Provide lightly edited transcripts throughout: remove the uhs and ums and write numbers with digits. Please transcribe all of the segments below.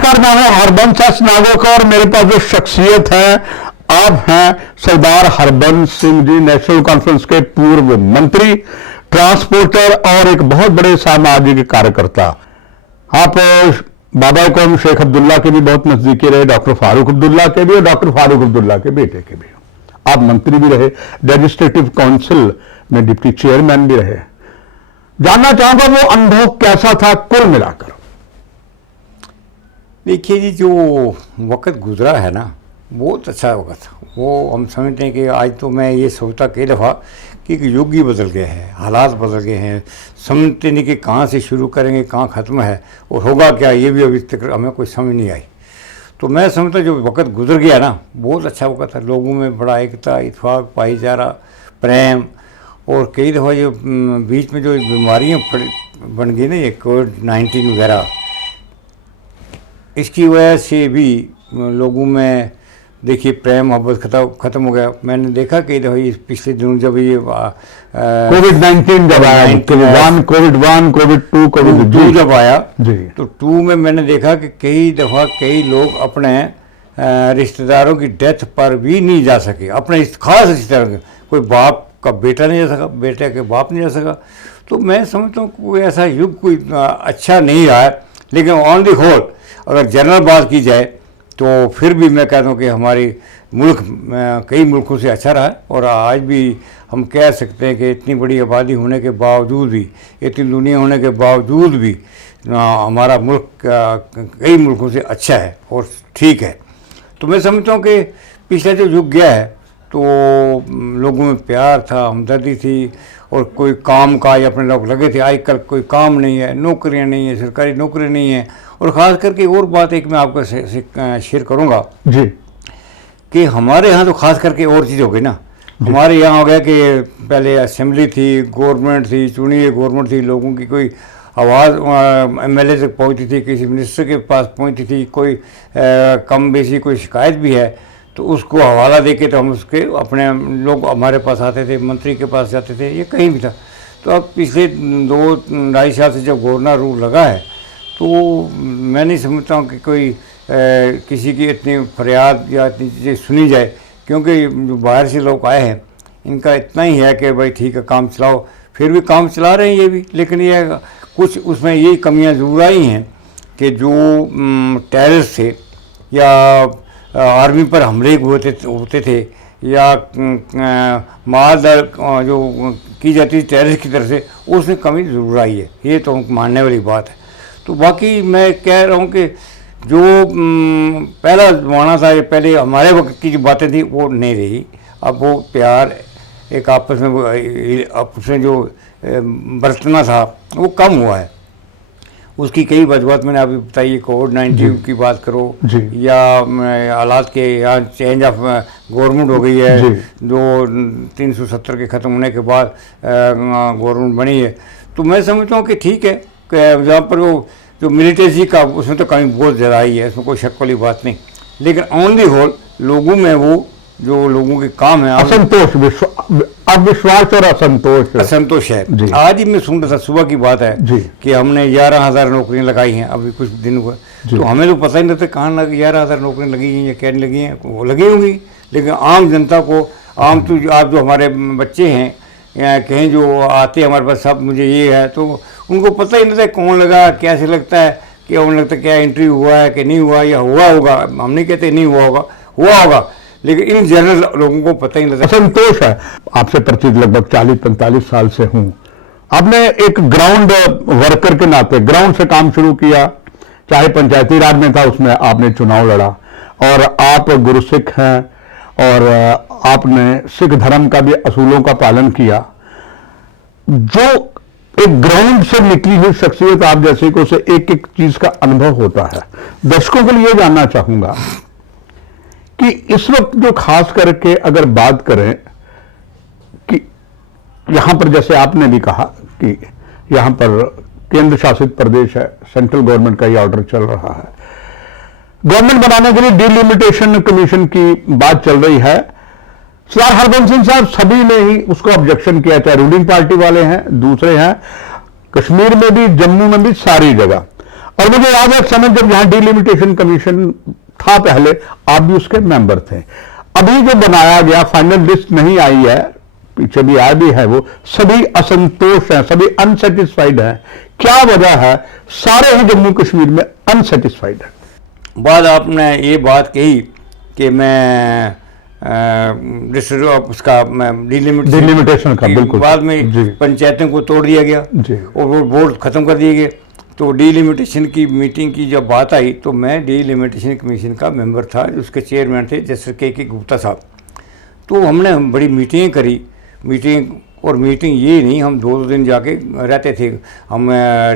नमस्कार, मैं हूं हरबंस एस नागोकर और मेरे पास जो शख्सियत है आप हैं सरदार हरबंस सिंह जी, नेशनल कॉन्फ्रेंस के पूर्व मंत्री, ट्रांसपोर्टर और एक बहुत बड़े सामाजिक कार्यकर्ता। आप बाबा कौम शेख अब्दुल्ला के भी बहुत नजदीकी रहे, डॉक्टर फारूक अब्दुल्ला के भी और डॉक्टर फारूक अब्दुल्ला के बेटे के भी। आप मंत्री भी रहे, लेजिस्लेटिव काउंसिल में डिप्टी चेयरमैन भी रहे। जानना चाहूंगा वो अनुभव कैसा था कुल मिलाकर। देखिए जी, जो वक्त गुजरा है ना, बहुत अच्छा वक्त। वो हम समझते हैं कि आज तो मैं ये सोचता कई दफ़ा कि युग ही बदल गया है, हालात बदल गए हैं, समझते नहीं कि कहाँ से शुरू करेंगे, कहाँ ख़त्म है और होगा क्या, ये भी अभी तक हमें कोई समझ नहीं आई। तो मैं समझता जो वक्त गुजर गया ना, बहुत अच्छा वक्त है। लोगों में बड़ा एकता, इत्फाक, भाईचारा, प्रेम। और कई दफ़ा जो बीच में जो बीमारियाँ बन गई ना, ये कोविड-19 वगैरह, इसकी वजह से भी लोगों में देखिए प्रेम मोहब्बत ख़त्म हो गया। मैंने देखा कई दफ़ा ये पिछले दिनों जब ये कोविड-19 जब आया, कोविड-1, कोविड-2, कोविड-2 जब आया जी, तो 2 में मैंने देखा कि कई दफ़ा कई लोग अपने रिश्तेदारों की डेथ पर भी नहीं जा सके। अपने खास रिश्तेदारों के, कोई बाप का बेटा नहीं जा सका, बेटे के बाप नहीं जा सका। तो मैं समझता हूँ कोई ऐसा युग कोई अच्छा नहीं रहा है। लेकिन ऑन दी होल अगर जनरल बात की जाए तो फिर भी मैं कहता हूँ कि हमारी मुल्क कई मुल्कों से अच्छा रहा है। और आज भी हम कह सकते हैं कि इतनी बड़ी आबादी होने के बावजूद भी, इतनी दुनिया होने के बावजूद भी हमारा मुल्क कई मुल्कों से अच्छा है और ठीक है। तो मैं समझता हूँ कि पिछला जो युग गया है तो लोगों में प्यार था, हमदर्दी थी और कोई काम काज अपने लोग लगे थे। आजकल कोई काम नहीं है, नौकरियां नहीं है, सरकारी नौकरी नहीं है। और ख़ास करके और बात एक मैं आपको शेयर करूंगा जी, कि हमारे यहाँ तो ख़ास करके और चीज़ हो गई ना। हमारे यहाँ हो गया कि पहले असेंबली थी, गवर्नमेंट थी, चुनी हुई गवर्नमेंट थी, लोगों की कोई आवाज़ एमएलए तक पहुँचती थी, किसी मिनिस्टर के पास पहुँचती थी, कोई कम बेसी कोई शिकायत भी है तो उसको हवाला दे के तो हम उसके अपने लोग हमारे पास आते थे, मंत्री के पास जाते थे, ये कहीं भी था। तो अब पिछले 2-2.5 साल से जब गवर्नर रूल लगा है तो मैं नहीं समझता हूँ कि कोई किसी की इतनी फरियाद या इतनी चीज़ें सुनी जाए, क्योंकि जो बाहर से लोग आए हैं इनका इतना ही है कि भाई ठीक है काम चलाओ। फिर भी काम चला रहे हैं ये भी, लेकिन ये कुछ उसमें यही कमियाँ ज़रूर आई हैं कि जो टेररिस्ट थे या आर्मी पर हमले होते थे या मारदार जो की जाती थी टेररिस्ट की तरफ से, उसमें कमी ज़रूर आई है। ये तो मानने वाली बात है। तो बाकी मैं कह रहा हूँ कि जो पहला ज़माना था, ये पहले हमारे वक्त की जो बातें थी वो नहीं रही। अब वो प्यार एक आपस में जो बरतना था वो कम हुआ है। उसकी कई वजूहत मैंने अभी बताई, कोविड-19 की बात करो या हालात के यहाँ चेंज ऑफ गवर्नमेंट हो गई है, जो 370 के ख़त्म होने के बाद गवर्नमेंट बनी है। तो मैं समझता हूँ कि ठीक है कि जहाँ पर वो जो मिलिटेंसी का उसमें तो कमी बहुत ज़्यादा आई है, इसमें कोई शक वाली बात नहीं। लेकिन ऑन दी होल लोगों में वो जो लोगों के काम है, असंतोष, अविश्वास और असंतोष है। आज ही मैं सुन रहा था, सुबह की बात है कि हमने 11,000 नौकरियां लगाई हैं अभी कुछ दिन हुए। तो हमें तो पता ही नहीं था कहाँ 11,000 नौकरियां लगी हैं या क्या नहीं लगी हैं, वो लगी होंगी। लेकिन आम जनता को, आम तो आप जो हमारे बच्चे हैं या कहीं जो आते हैं हमारे पास, सब मुझे ये है, तो उनको पता ही नहीं था कौन लगा, कैसे लगता है, कि उन्हें लगता है क्या इंटरव्यू हुआ है कि नहीं हुआ, या हुआ होगा। हम नहीं कहते नहीं हुआ होगा, हुआ होगा, लेकिन इन जनरल लोगों को पता ही नहीं लगता। असंतोष है। आपसे परिचित लगभग 40-45 साल से हूं। आपने एक ग्राउंड वर्कर के नाते ग्राउंड से काम शुरू किया, चाहे पंचायती राज में था उसमें आपने चुनाव लड़ा, और आप गुरसिख हैं और आपने सिख धर्म का भी असूलों का पालन किया। जो एक ग्राउंड से निकली हुई शख्सियत आप जैसे को, उसे एक एक चीज का अनुभव होता है। दर्शकों के लिए जानना चाहूंगा कि इस वक्त जो खास करके अगर बात करें कि यहां पर, जैसे आपने भी कहा कि यहां पर केंद्र शासित प्रदेश है, सेंट्रल गवर्नमेंट का ये ऑर्डर चल रहा है, गवर्नमेंट बनाने के लिए डिलिमिटेशन कमीशन की बात चल रही है। सरदार हरबंस सिंह साहब सभी ने ही उसको ऑब्जेक्शन किया, चाहे रूलिंग पार्टी वाले हैं, दूसरे हैं, कश्मीर में भी, जम्मू में भी, सारी जगह। और मुझे याद है एक समय जब यहाँ डिलिमिटेशन कमीशन था पहले, आप भी उसके मेंबर थे। अभी जो बनाया गया फाइनल लिस्ट नहीं आई है, पीछे भी आया भी है, वो सभी असंतोष हैं, सभी अनसेटिस्फाइड हैं। क्या वजह है? सारे ही जम्मू कश्मीर में अनसेटिस्फाइड है। बाद आपने ये बात कही कि मैं उसका डिलिमिटेशन का बिल्कुल बाद में जी। पंचायतों को तोड़ दिया गया जी। और वो बोर्ड खत्म कर दिए गए। तो डिलिमिटेशन की मीटिंग की जब बात आई तो मैं डिलिमिटेशन कमीशन का मेंबर था, उसके चेयरमैन थे जस्टिस के गुप्ता साहब। तो हमने बड़ी मीटिंग करी, मीटिंग ये नहीं, हम 2 दिन जाके रहते थे। हम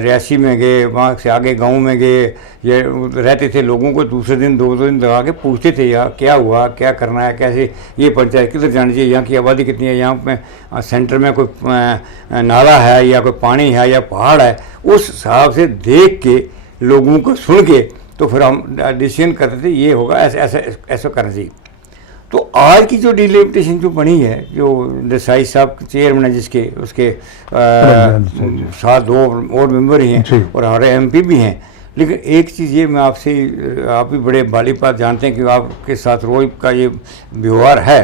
रियासी में गए, वहाँ से आगे गांव में गए, ये रहते थे। लोगों को दूसरे दिन 2 दिन लगा के पूछते थे यार क्या हुआ, क्या करना है, कैसे ये पंचायत किधर जानी चाहिए, यहाँ की आबादी कितनी है, यहाँ में सेंटर में कोई नाला है या कोई पानी है या पहाड़ है। उस हिसाब से देख के लोगों को सुन के तो फिर हम डिसीजन करते थे ये होगा, ऐसा करना चाहिए। तो आज की जो डिलिमिटेशन जो बनी है, जो देसाई साहब चेयरमैन है जिसके, उसके साथ 2 और मेंबर ही हैं और हमारे एमपी भी हैं। लेकिन एक चीज़ ये मैं आपसे, आप भी बड़े बाली बात जानते हैं कि आपके साथ रोज का ये व्यवहार है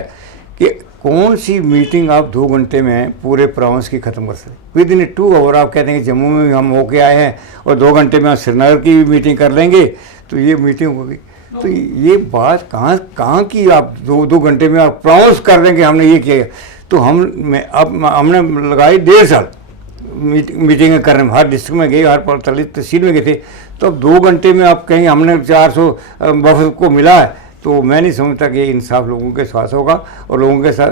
कि कौन सी मीटिंग आप 2 घंटे में पूरे प्रोविंस की ख़त्म कर सकते। विद इन 2 आवर आप कहते हैं कि जम्मू में हम होके आए हैं और 2 घंटे में श्रीनगर की भी मीटिंग कर लेंगे, तो ये मीटिंग होगी। तो ये बात कहाँ की आप 2 घंटे में आप प्रोनाउंस कर देंगे हमने ये किया। तो हमने लगाई 1.5 साल मीटिंग करने में, हर डिस्ट्रिक्ट में गए, हर तहसील में गए थे। तो अब 2 घंटे में आप कहेंगे हमने 400 बफर को मिला है, तो मैं नहीं समझता कि इंसाफ लोगों के साथ होगा। और लोगों के साथ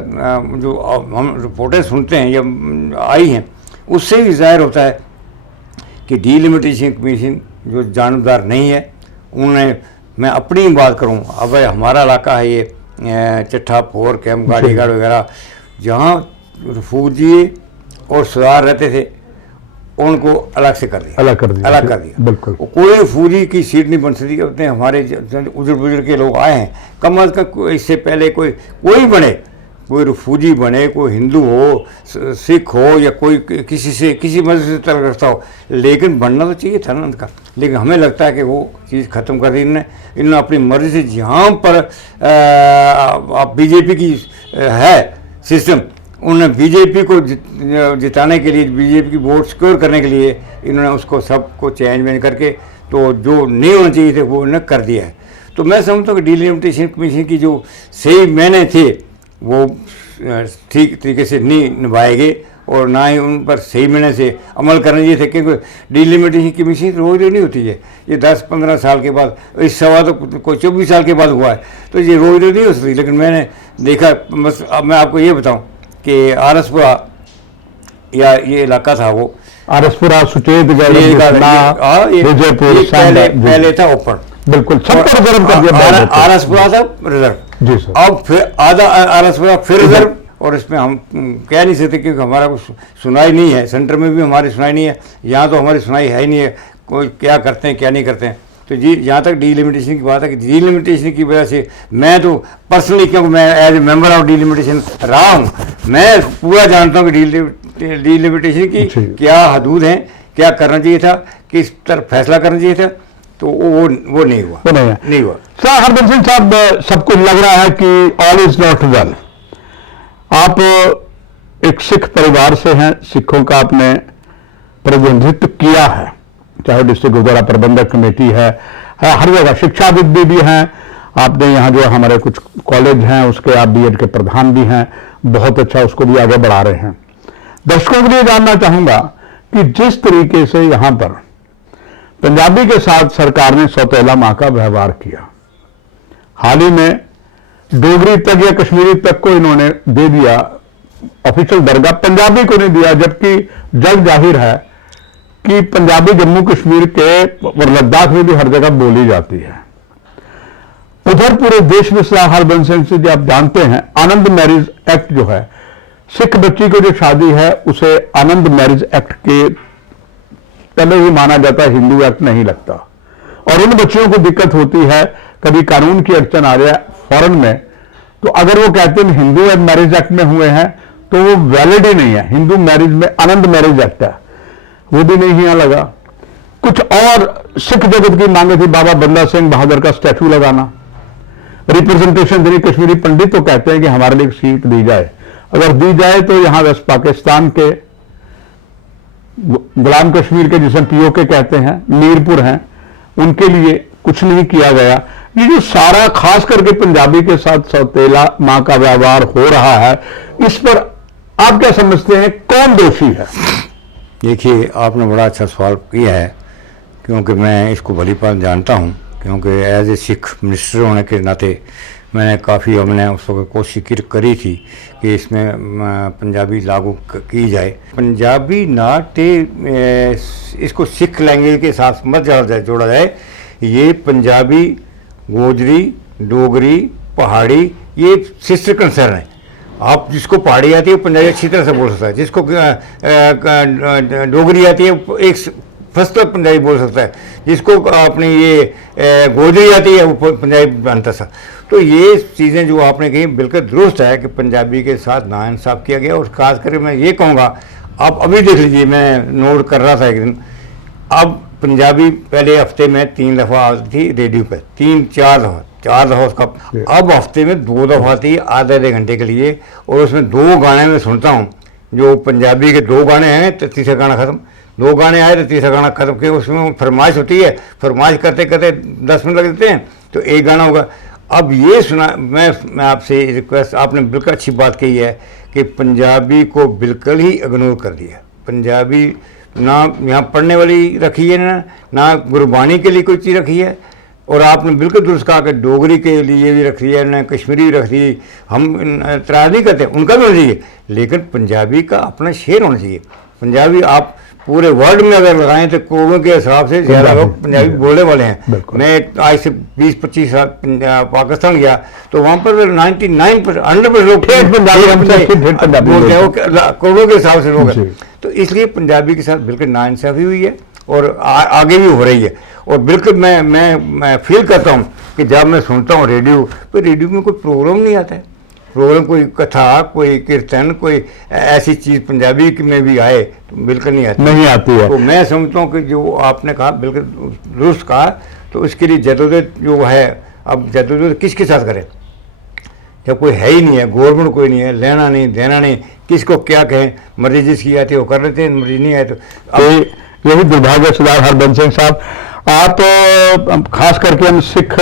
जो हम रिपोर्टें सुनते हैं या आई हैं, उससे भी जाहिर होता है कि डिलिमिटेशन कमीशन जो जानबदार नहीं है। उन्होंने, मैं अपनी बात करूं, अब हमारा इलाका है ये चट्ठा फोर कैम्प गाड़ीगढ़ वगैरह, जहां रिफ्यूजी और सुधार रहते थे उनको अलग से कर दिया, अलग कर दिया बिल्कुल। कोई रिफ्यूजी की सीट नहीं बन सकती। अपने हमारे उजड़ बुजुर्ग के लोग आए हैं, कम अज कम इससे पहले कोई बने, कोई रिफ्यूजी बने, कोई हिंदू हो, सिख हो या कोई किसी मजहब से तल्लुक़ रखता हो, लेकिन बनना तो चाहिए था ना उनका। लेकिन हमें लगता है कि वो चीज़ ख़त्म कर दी इन्होंने अपनी मर्ज़ी से। जहाँ पर बीजेपी की है सिस्टम, उन्होंने बीजेपी को जिताने के लिए, बीजेपी की वोट सिक्योर करने के लिए इन्होंने उसको सबको चेंज करके, तो जो नहीं होना चाहिए थे वो इन्होंने कर दिया है। तो मैं समझता हूँ कि डिलिमिटेशन कमीशन की जो सही मायने थे वो ठीक तरीके से नहीं निभाए गए और ना ही उन पर सही मायने से अमल करना चाहिए थे। क्योंकि डिलिमिटेशन कमीशन रोज नहीं होती है, ये 10-15 साल के बाद, इस सवा तो कोई 24 साल के बाद हुआ है, तो ये रोज नहीं हो सकती। लेकिन मैंने देखा, बस अब मैं आपको ये बताऊं कि आरसपुरा या ये इलाका था, वो आरसपुरा, सुचेतगढ़, विजयपुर पहले था ओपन, बिल्कुल सबको रिजर्व कर दिया। आरसपुरा था रिजर्व जी सर। अब फिर आधा आरसपुरा फिर रिजर्व, और इसमें हम कह नहीं सकते क्योंकि हमारा कुछ सुनाई नहीं है, सेंटर में भी हमारी सुनाई नहीं है, यहाँ तो हमारी सुनाई है ही नहीं है, कोई क्या करते हैं क्या नहीं करते हैं। तो जी जहाँ तक डिलिमिटेशन की बात है कि डिलिमिटेशन की वजह से मैं तो पर्सनली, क्योंकि मैं as a member of delimitation रहा हूँ, मैं पूरा जानता हूँ कि डिलिमिटेशन की क्या हदूद हैं, क्या करना चाहिए था, किस तरफ फैसला करना चाहिए था। तो वो नहीं हुआ, नहीं हुआ। सर हरबंस सिंह साहब, सबको लग रहा है कि ऑल इज नॉट वेल। आप एक सिख परिवार से हैं, सिखों का आपने प्रतिनिधित्व किया है, चाहे डिस्ट्रिक्ट गुरुद्वारा प्रबंधक कमेटी है, हर जगह शिक्षाविद भी हैं। आपने यहाँ जो हमारे कुछ कॉलेज हैं उसके आप बीएड के प्रधान भी हैं, बहुत अच्छा उसको भी आगे बढ़ा रहे हैं। दर्शकों के लिए जानना चाहूंगा कि जिस तरीके से यहाँ पर पंजाबी के साथ सरकार ने सौतेला मां का व्यवहार किया, हाल ही में डोगरी तक या कश्मीरी तक को इन्होंने दे दिया ऑफिशियल दर्जा, पंजाबी को नहीं दिया, जबकि जग जाहिर है कि पंजाबी जम्मू कश्मीर के और लद्दाख में भी हर जगह बोली जाती है। उधर पूरे देश में हरबंस सिंह से जो आप जानते हैं, आनंद मैरिज एक्ट जो है, सिख बच्ची को जो शादी है उसे आनंद मैरिज एक्ट के पहले ही माना जाता है, हिंदू एक्ट नहीं लगता। और उन बच्चियों को दिक्कत होती है, कभी कानून की अड़चन आ रहा है फॉरेन में, तो अगर वो कहते हैं हिंदू मैरिज एक्ट में हुए हैं तो वो वैलिड ही नहीं है। हिंदू मैरिज में आनंद मैरिज एक्ट है, वो भी नहीं यहाँ लगा। कुछ और सिख जगत की मांगे थी, बाबा बंदा सिंह बहादुर का स्टैचू लगाना, रिप्रेजेंटेशन देनी। कश्मीरी पंडित तो कहते हैं कि हमारे लिए एक सीट दी जाए, अगर दी जाए तो यहां वेस्ट पाकिस्तान के गुलाम कश्मीर के, जिसे पीओके कहते हैं, मीरपुर हैं, उनके लिए कुछ नहीं किया गया। ये जो सारा खास करके पंजाबी के साथ सौतेला मां का व्यवहार हो रहा है, इस पर आप क्या समझते हैं, कौन दोषी है? देखिए, आपने बड़ा अच्छा सवाल किया है, क्योंकि मैं इसको भली भांति जानता हूँ, क्योंकि एज ए सिख मिनिस्टर होने के नाते मैंने काफ़ी, हमने उस वक्त कोशिश करी थी कि इसमें पंजाबी लागू की जाए। पंजाबी नाट्य इसको सिख लैंग्वेज के साथ मत जोड़ा जाए। ये पंजाबी, गोजरी, डोगरी, पहाड़ी, ये सिस्टर कंसर्न है। आप जिसको पहाड़ी आती है वो पंजाबी अच्छी तरह से बोल सकता है, जिसको डोगरी आती है एक फर्स्ट क्लास पंजाबी बोल सकता है, जिसको अपनी ये गोजरी आती है वो पंजाबी जानता सा। तो ये चीज़ें जो आपने कही बिल्कुल दुरुस्त है कि पंजाबी के साथ नाइंसाफ़ किया गया। और ख़ास करके मैं ये कहूँगा, आप अभी देख लीजिए, मैं नोट कर रहा था एक दिन, अब पंजाबी पहले हफ्ते में 3 दफ़ा आती थी रेडियो पे, 3-4 दफ़ा, 4 दफ़ा उसका, अब हफ्ते में 2 दफ़ा आती है आधे घंटे के लिए। और उसमें 2 गाने मैं सुनता हूँ, जो पंजाबी के 2 गाने हैं तो तीसरा गाना ख़त्म, 2 गाने आए तो तीसरा गाना ख़त्म, के उसमें फरमाइश होती है, फरमाइश करते करते 10 मिनट लग देते हैं तो एक गाना होगा। अब ये सुना, मैं आपसे रिक्वेस्ट, आपने बिल्कुल अच्छी बात कही है कि पंजाबी को बिल्कुल ही इग्नोर कर दिया। पंजाबी ना यहाँ पढ़ने वाली रखी है, ना गुरबानी के लिए कोई चीज़ रखी है। और आपने बिल्कुल दुरुस्त कहा कि डोगरी के लिए भी रख दी है, ना कश्मीरी भी रख दी। हम इतराज़ नहीं करते, उनका भी होना चाहिए, लेकिन पंजाबी का अपना शेर होना चाहिए। पंजाबी आप पूरे वर्ल्ड में अगर लगाएं तो करोड़ों के हिसाब से ज़्यादा लोग पंजाबी बोलने वाले हैं। मैं आज से 20-25 साल पाकिस्तान गया तो वहाँ पर 99% 100% लोग बोलते हैं, करोड़ों के हिसाब से लोग हैं। तो इसलिए पंजाबी के साथ बिल्कुल नाइंसाफ़ी हुई है और आगे भी हो रही है। और बिल्कुल मैं फील करता हूँ कि जब मैं सुनता हूँ रेडियो, तो रेडियो में कोई प्रोग्राम नहीं आता है, प्रोग्राम कोई कथा, कोई कीर्तन, कोई ऐसी चीज़ पंजाबी में भी आए तो बिल्कुल नहीं आती है। तो मैं समझता हूँ कि जो आपने कहा बिल्कुल दुरुस्त कहा। तो इसके लिए जदोजहद जो है, अब जदोजहद किसके साथ करें जब कोई है ही नहीं है, गवर्नमेंट कोई नहीं है, लेना नहीं देना नहीं, किसको क्या कहें, मर्जी जिसकी आती है वो कर लेते हैं, मर्जी नहीं आए तो यही दुर्भाग्य। सरदार हरबंस सिंह साहब, आप खास करके हम सिख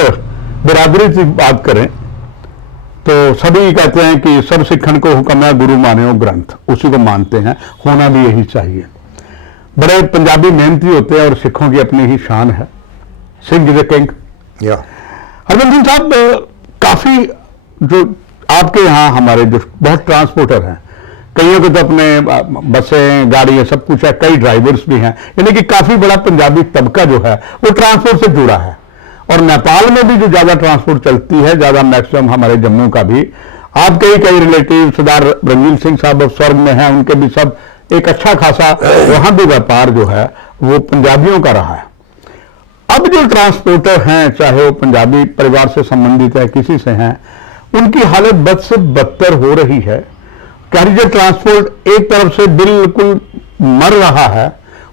बिरादरी की बात करें तो सभी कहते हैं कि सब सिखन को हुक्म है गुरु माने ग्रंथ, उसी को मानते हैं, होना भी यही चाहिए। बड़े पंजाबी मेहनती होते हैं और सिखों की अपनी ही शान है, Singh is a king. Harbans Singh साहब, काफी जो आपके यहाँ हमारे जो बहुत ट्रांसपोर्टर हैं, कईयों के तो अपने बसें, गाड़ियां सब कुछ है, कई ड्राइवर्स भी हैं, यानी कि काफी बड़ा पंजाबी तबका जो है वो ट्रांसपोर्ट से जुड़ा है। और नेपाल में भी जो ज्यादा ट्रांसपोर्ट चलती है, ज्यादा मैक्सिमम हमारे जम्मू का भी, आपके कई रिलेटिव सरदार रंजील सिंह साहब अब स्वर्ग में हैं, उनके भी सब एक अच्छा खासा वहां भी व्यापार जो है वो पंजाबियों का रहा है। अब जो ट्रांसपोर्टर हैं, चाहे वो पंजाबी परिवार से संबंधित है, किसी से हैं, उनकी हालत बद से बदतर हो रही है। कैरियर ट्रांसपोर्ट एक तरफ से बिल्कुल मर रहा है,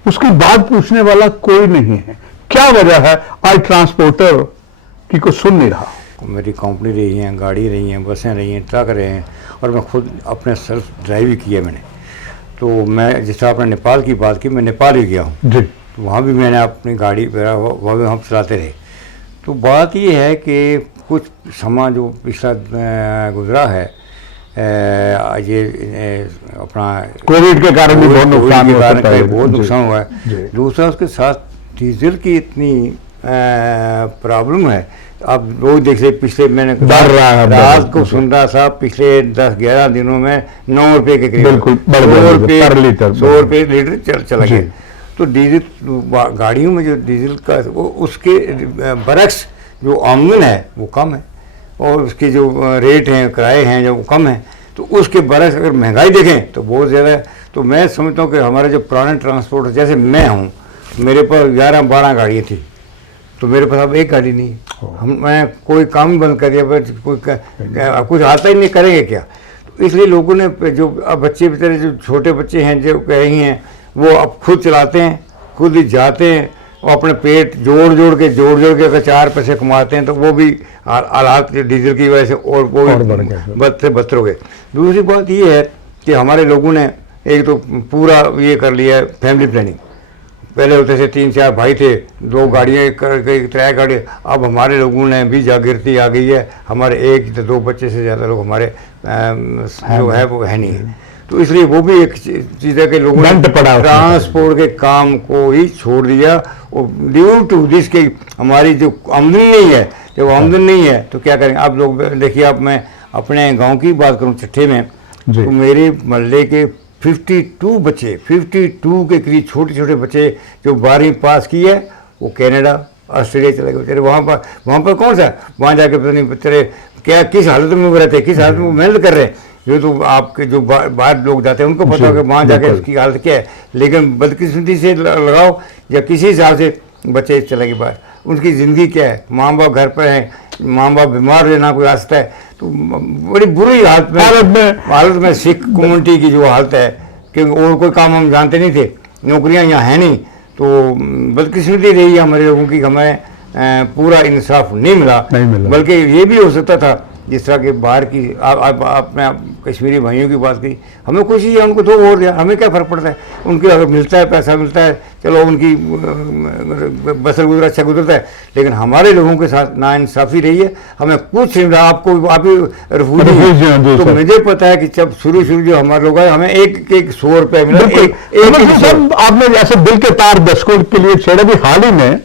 उसकी बात पूछने वाला कोई नहीं है। क्या वजह है आज ट्रांसपोर्टर की कुछ सुन नहीं रहा? मेरी कंपनी रही हैं, गाड़ी रही हैं, बसें रही हैं, ट्रक रहे हैं, और मैं खुद अपने सेल्फ ड्राइव भी किया मैंने। तो मैं जिस तरह आपने नेपाल की बात की, मैं नेपाल ही गया हूँ जी, तो वहाँ भी मैंने अपनी गाड़ी वहाँ भी हम चलाते रहे। तो बात ये है कि कुछ समा जो पिछला गुजरा है, ये अपना कोविड के कारण भी बहुत नुकसान हुआ है। दूसरा उसके साथ डीजल की इतनी प्रॉब्लम है। आप रोज देख रहे, पिछले मैंने रात को सुन रहा था, पिछले 10-11 दिनों में 9 रुपये के करीब 100 रुपये लीटर चला गया। तो डीजल गाड़ियों में जो डीजल का उसके बरक्स जो आमदन है वो कम है, और उसके जो रेट हैं, किराए हैं जो कम हैं, तो उसके बरक्स अगर महंगाई देखें तो बहुत ज़्यादा है। तो मैं समझता हूँ कि हमारे जो पुराने ट्रांसपोर्ट, जैसे मैं हूँ, मेरे पास 11-12 गाड़ियाँ थी, तो मेरे पास अब एक गाड़ी नहीं है। मैं कोई काम ही बंद कर दिया, कुछ आता ही नहीं, करेंगे क्या? तो इसलिए लोगों ने जो अब बच्चे बेचारे, जो छोटे बच्चे हैं जो कहीं हैं, वो अब खुद चलाते हैं, खुद ही जाते हैं, वो अपने पेट जोड़ जोड़ के अगर 4 पैसे कमाते हैं तो वो भी हालात डीजल की वजह से और वो और भी बढ़ गए। बदतर बदतर हो गए। दूसरी बात ये है कि हमारे लोगों ने एक तो पूरा ये कर लिया है फैमिली प्लानिंग। पहले होते थे 3-4 भाई थे, 2 गाड़ियाँ कर गई, 3 गाड़ी। अब हमारे लोगों ने भी जागृति आ गई है, हमारे 1 2 बच्चे से ज़्यादा लोग हमारे जो है वो है नहीं है। तो इसलिए वो भी एक चीज़ है कि लोगों दंड पड़ा ने उसमें। ट्रांसपोर्ट के काम को ही छोड़ दिया, और ड्यू टू दिस कि हमारी जो आमदनी नहीं है, जब आमदनी नहीं है तो क्या करेंगे। आप लोग देखिए, अब मैं अपने गांव की बात करूं चट्ठे में, जी। तो मेरे मोहल्ले के 52 बच्चे, 52 के करीब छोटे छोटे बच्चे जो 12वीं पास की है वो कनाडा ऑस्ट्रेलिया चले गए बेचारे। वहाँ पर कौन सा, वहाँ जाके पता नहीं बेचारे क्या किस हालत में वो रहते हैं, किस हालत में वो मेहनत कर रहे हैं। जो तो आपके जो बाहर लोग जाते हैं उनको पता होगा वहाँ जाके बिल्कुल। उसकी हालत क्या है। लेकिन बदकिस्मती से लगाओ या किसी हिसाब से बच्चे चले गए बाहर, उनकी ज़िंदगी क्या है। माँ बाप घर पर हैं, माँ बाप बीमार रहना कोई रास्ता है, तो बड़ी बुरी हालत में सिख कम्युनिटी की जो हालत है, क्योंकि और कोई काम हम जानते नहीं थे, नौकरियां यहाँ है नहीं। तो बदकिस्मती रही है हमारे लोगों की, हमें पूरा इंसाफ नहीं मिला। बल्कि ये भी हो सकता था जिस तरह के बाहर की आपने कश्मीरी भाइयों की बात की, हमें खुशी है उनको 2 वोट दिया, हमें क्या फ़र्क पड़ता है। उनके अगर मिलता है, पैसा मिलता है, चलो उनकी बसर गुजरा अच्छा गुजरता है। लेकिन हमारे लोगों के साथ नाइंसाफ़ी रही है, हमें कुछ नहीं मिला। आपको आप ही रिफ्यूजी हैं, तो मुझे पता है कि जब शुरू जो हमारे लोग आए, हमें एक 100 रुपये मिला। आपने जैसे दिल के तार दशकों के लिए छेड़ा भी, हाल ही में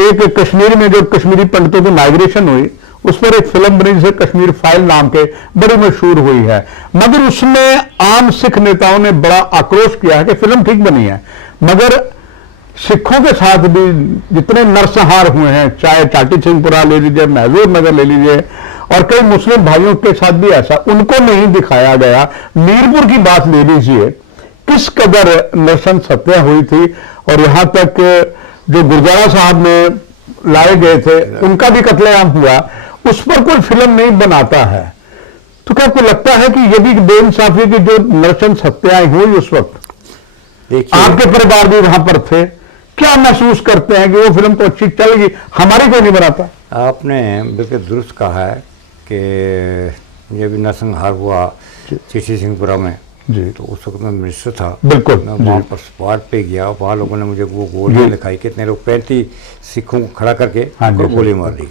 एक कश्मीर में जो कश्मीरी पंडितों की माइग्रेशन हुई, उस पर एक फिल्म बनी जिसे कश्मीर फाइल नाम के, बड़ी मशहूर हुई है। मगर उसमें आम सिख नेताओं ने बड़ा आक्रोश किया है कि फिल्म ठीक बनी है, मगर सिखों के साथ भी जितने नरसंहार हुए हैं, चाहे चाटी सिंहपुरा ले लीजिए, महजूर नगर ले लीजिए, और कई मुस्लिम भाइयों के साथ भी ऐसा, उनको नहीं दिखाया गया। मीरपुर की बात ले लीजिए, किस कदर नरसंस हत्या हुई थी, और यहां तक जो गुरुद्वारा साहब में लाए गए थे उनका भी कत्लेआम हुआ, उस पर कोई फिल्म नहीं बनाता है। तो क्या आपको लगता है कि ये भी बेइंसाफी की जो नरसंस हत्याएं हुई उस वक्त, आपके परिवार भी वहां पर थे, क्या महसूस करते हैं कि वो फिल्म तो अच्छी चलेगी, हमारी कोई नहीं बनाता? आपने बिल्कुल दुरुस्त कहा है कि ये भी नरसंहार हुआ चिट्ठी सिंहपुरा में जी। तो उस वक्त मैं मिनिस्टर था, बिल्कुल, मैं वहाँ पर स्पॉट पे गया, वहाँ लोगों ने मुझे वो गोलियां दिखाई, कितने लोग 35 सिखों को खड़ा करके गोली मार दी।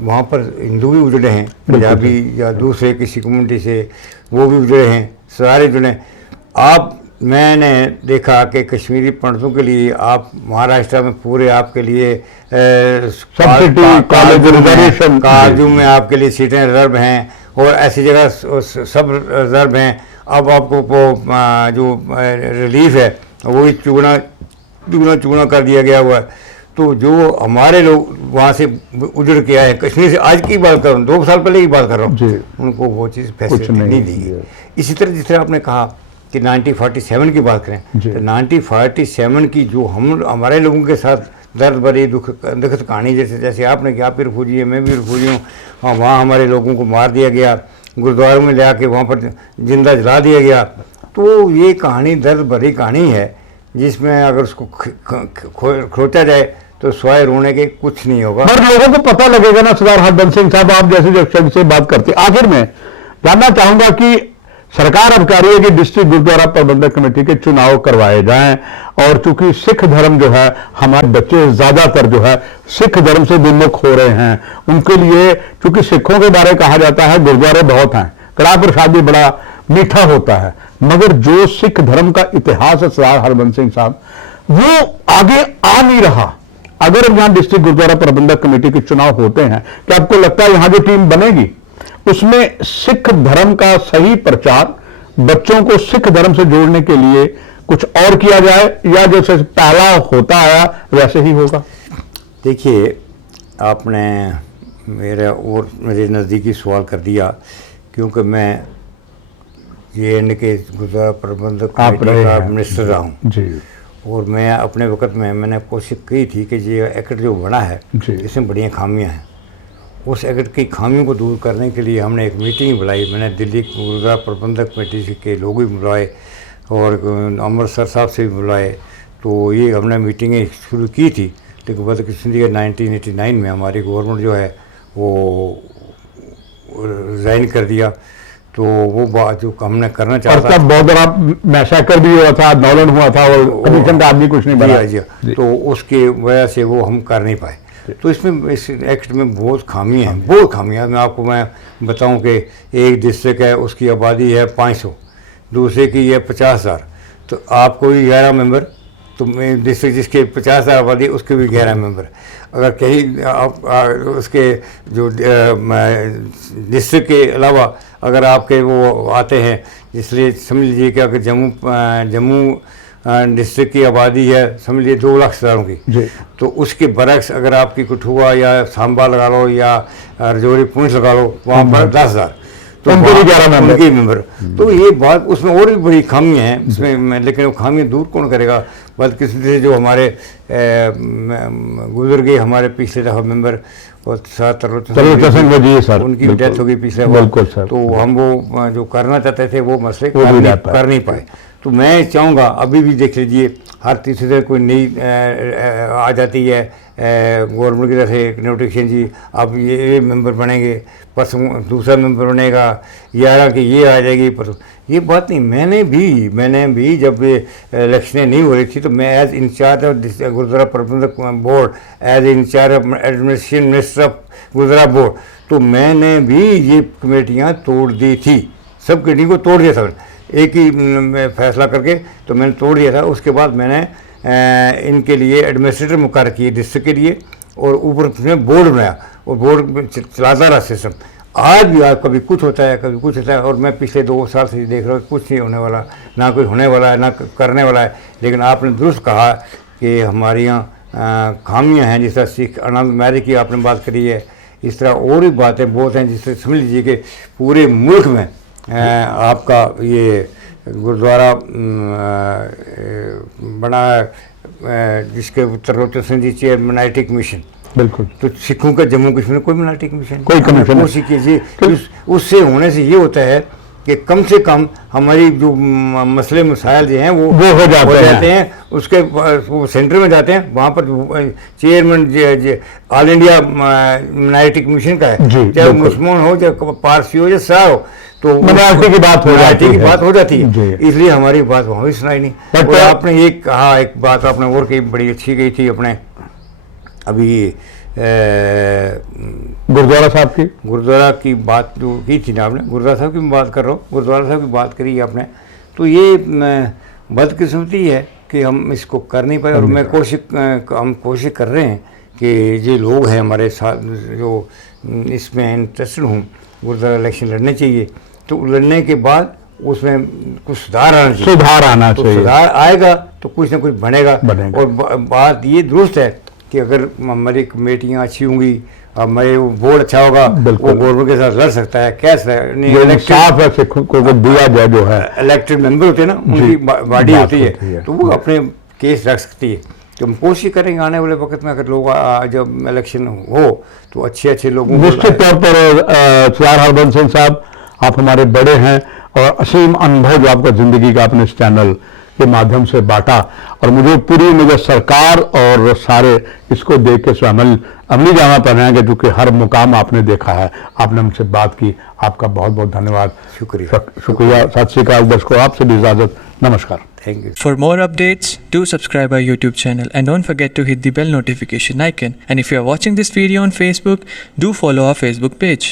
वहाँ पर हिंदू भी उजड़े हैं, पंजाबी या दूसरे किसी कम्युनिटी से, वो भी उजड़े हैं, सारे जुड़े। मैंने देखा कि कश्मीरी पंडितों के लिए आप महाराष्ट्र में पूरे आपके लिए काजू में आपके लिए सीटें रिजर्व हैं, और ऐसी जगह सब रिजर्व हैं। अब आपको जो रिलीफ है वो भी चूना कर दिया गया हुआ है। तो जो हमारे लोग वहाँ से उजड़ के आए, कश्मीर से, आज की बात कर रहा हूँ, 2 साल पहले की बात कर रहा हूँ, उनको वो चीज़ फैसिलिटी नहीं दी गई। इसी तरह जिस तरह आपने कहा कि 1947 की बात करें, तो 1947 की जो हमारे लोगों के साथ दर्द भरी दुखद कहानी, जैसे आपने कि आप भी रिफ्यूजी है, मैं भी रिफ्यूजी हूँ, वहाँ हमारे लोगों को मार दिया गया, गुरुद्वारों में ले आके वहाँ पर जिंदा जला दिया गया। तो ये कहानी दर्द भरी कहानी है, जिसमें अगर उसको खोचा जाए तो स्वाय रोने के कुछ नहीं होगा। पर लोगों को पता लगेगा ना सरदार हरबंस सिंह साहब, आप जैसे जो शख्स से बात करते। आखिर में जानना चाहूंगा कि सरकार अब कह रही है कि डिस्ट्रिक्ट गुरुद्वारा प्रबंधक कमेटी के चुनाव करवाए जाएं, और चूंकि सिख धर्म जो है, हमारे बच्चे ज्यादातर जो है सिख धर्म से विमुख हो रहे हैं, उनके लिए, चूंकि सिखों के बारे कहा जाता है गुरुद्वारे बहुत हैं, कड़ा प्रसाद भी बड़ा मीठा होता है, मगर जो सिख धर्म का इतिहास है सरदार हरबंस सिंह साहब, वो आगे आ नहीं रहा। अगर यहां डिस्ट्रिक्ट गुरुद्वारा प्रबंधक कमेटी के चुनाव होते हैं, क्या आपको लगता है यहां जो टीम बनेगी उसमें सिख धर्म का सही प्रचार, बच्चों को सिख धर्म से जोड़ने के लिए कुछ और किया जाए, या जैसे पहला होता आया वैसे ही होगा? देखिए, आपने मेरे नज़दीकी सवाल कर दिया, क्योंकि मैं JNK के गुरुद्वारा प्रबंधक कमेटी का मिनिस्टर रहा हूँ जी, और मैं अपने वक्त में मैंने कोशिश की थी कि ये एक्ट जो बना है इसमें बड़ियाँ खामियाँ हैं, उस एक्ट की खामियों को दूर करने के लिए हमने एक मीटिंग बुलाई। मैंने दिल्ली गुरुद्वारा प्रबंधक कमेटी के लोग भी बुलाए और अमृतसर साहब से भी बुलाए। तो ये हमने मीटिंगें शुरू की थी, लेकिन बदकिस्मती के 1989 में हमारी गवर्नमेंट जो है वो रिज़ाइन कर दिया। तो वो बात जो हमने करना और चाहता तब बहुत बड़ा मैसाकर भी हुआ था, आंदोलन हुआ था और कमीशन का आदमी कुछ नहीं बना। जी, तो उसके वजह से वो हम कर नहीं पाए। तो इसमें इस एक्ट में बहुत खामियां हैं, बहुत खामियां। मैं बताऊं कि एक डिस्ट्रिक्ट है उसकी आबादी है 500, दूसरे की है 50,000, तो आपको भी 11 मेंबर, तो डिस्ट्रिक्ट जिसके 50,000 आबादी उसके भी 11 मेंबर। अगर कहीं आप उसके जो डिस्ट्रिक्ट के अलावा अगर आपके वो आते हैं, इसलिए समझ लीजिए कि अगर जम्मू डिस्ट्रिक्ट की आबादी है समझ लीजिए 2 लाख हज़ारों की, तो उसके बरक्स अगर आपकी कठुआ या सांबा लगा लो या रजौरी पुंछ लगा लो, वहाँ पर 10,000 तो उनके मेंबर। तो ये बात उसमें और भी बड़ी खामियां हैं इसमें, लेकिन वो खामियां दूर कौन करेगा? बदकिस्मती से जो हमारे गुजर गए हमारे पिछले दफ़ा मेंबर और उनकी डेथ हो गई पिछले बार, तो हम वो जो करना चाहते थे वो मसले कर नहीं पाए। तो मैं चाहूँगा अभी भी देख लीजिए, हर तीसरे दिन कोई नई आ जाती है गवर्नमेंट की तरफ से एक नोटिफिकेशन, जी अब ये मेंबर बनेंगे, परसों दूसरा मेंबर बनेगा, 11 की ये आ जाएगी परसों। ये बात नहीं। मैंने भी जब इलेक्शनें नहीं हो रही थी तो मैं as incharge of Gurdwara Prabandhak board, as incharge of administration minister of Gurdwara board, तो मैंने भी ये कमेटियाँ तोड़ दी थी, सब कमेटी को तोड़ दिया था एक ही फैसला करके, तो मैंने तोड़ दिया था। उसके बाद मैंने इनके लिए एडमिनिस्ट्रेटर मुकर किए डिस्ट्रिक्ट के लिए, और ऊपर उसमें बोर्ड बनाया और बोर्ड चलाता रहा सिस्टम। आज भी कभी कुछ होता है कभी कुछ होता है, और मैं पिछले 2 साल से देख रहा हूँ कुछ नहीं होने वाला, ना कोई होने वाला है ना करने वाला है। लेकिन आपने दुरुस्त कहा कि हमारे यहाँ खामियाँ हैं, जिस तरह सिख आनंद मैरी की आपने बात करी है, इस तरह और भी बातें बहुत हैं, जिससे समझ लीजिए कि पूरे मुल्क में आपका ये गुरुद्वारा बना जिसके तरलोचन सिंह जी चेयर मिनाइटी कमीशन, बिल्कुल, तो सिखों का जम्मू कश्मीर में कोई मिनाइटी कमीशन, कोई कमीशन कोशिश कीजिए। उससे होने से ये होता है कि कम से कम हमारी जो मसले मसाइल जो हैं वो हो जाते हैं। उसके वो सेंटर में जाते हैं, वहाँ पर चेयरमैन ऑल इंडिया मिनाइटी कमीशन का है, चाहे मुसलमान हो चाहे पारसी हो या सा हो, तो मिनाइटी की बात हो जाती है। इसलिए हमारी बात वहाँ भी सुनाई नहीं। और आपने ये कहा, एक बात आपने और कही बड़ी अच्छी गई थी अपने अभी गुरुद्वारा की बात जो की थी ना आपने, गुरुद्वारा साहब की बात कर रहा हूँ, गुरुद्वारा साहब की बात करी आपने, तो ये बदकिस्मती है कि हम इसको कर नहीं पाए। और हम कोशिश कर रहे हैं कि ये लोग हैं हमारे साथ जो इसमें इंटरेस्टेड हूँ, गुरुद्वारा इलेक्शन लड़ने चाहिए, तो लड़ने के बाद उसमें कुछ सुधार आना चाहिए। सुधार आएगा तो कुछ ना कुछ बनेगा। और बात ये दुरुस्त है कि अगर हमारी कमेटियाँ अच्छी होंगी, हमारे बोर्ड अच्छा होगा, वो गवर्नमेंट के साथ लड़ सकता है। कैसे दिया जाए, जो है इलेक्टेड मेंबर होते हैं ना, उनकी बॉडी होती है, तो वो अपने केस रख सकती है। तो हम कोशिश करेंगे आने वाले वक्त में, अगर लोग जब इलेक्शन हो तो अच्छे लोगों को। निश्चित तौर पर सरदार हरबंस सिंह साहब, आप हमारे बड़े हैं और असीम अनुभव जो आपका जिंदगी का आपने इस चैनल के माध्यम से बांटा, और मुझे पूरी उम्मीद सरकार और सारे इसको देख के अमली जामा पहनाएंगे, क्योंकि हर मुकाम आपने देखा है, आपने हमसे बात की। आपका बहुत बहुत धन्यवाद, शुक्रिया। सत श्री अकाल दर्शकों, आपसे भी इजाजत, नमस्कार, thank you. For more updates, do subscribe our YouTube channel and don't forget to hit the bell notification icon. And if you are watching this video on Facebook, do follow our Facebook page.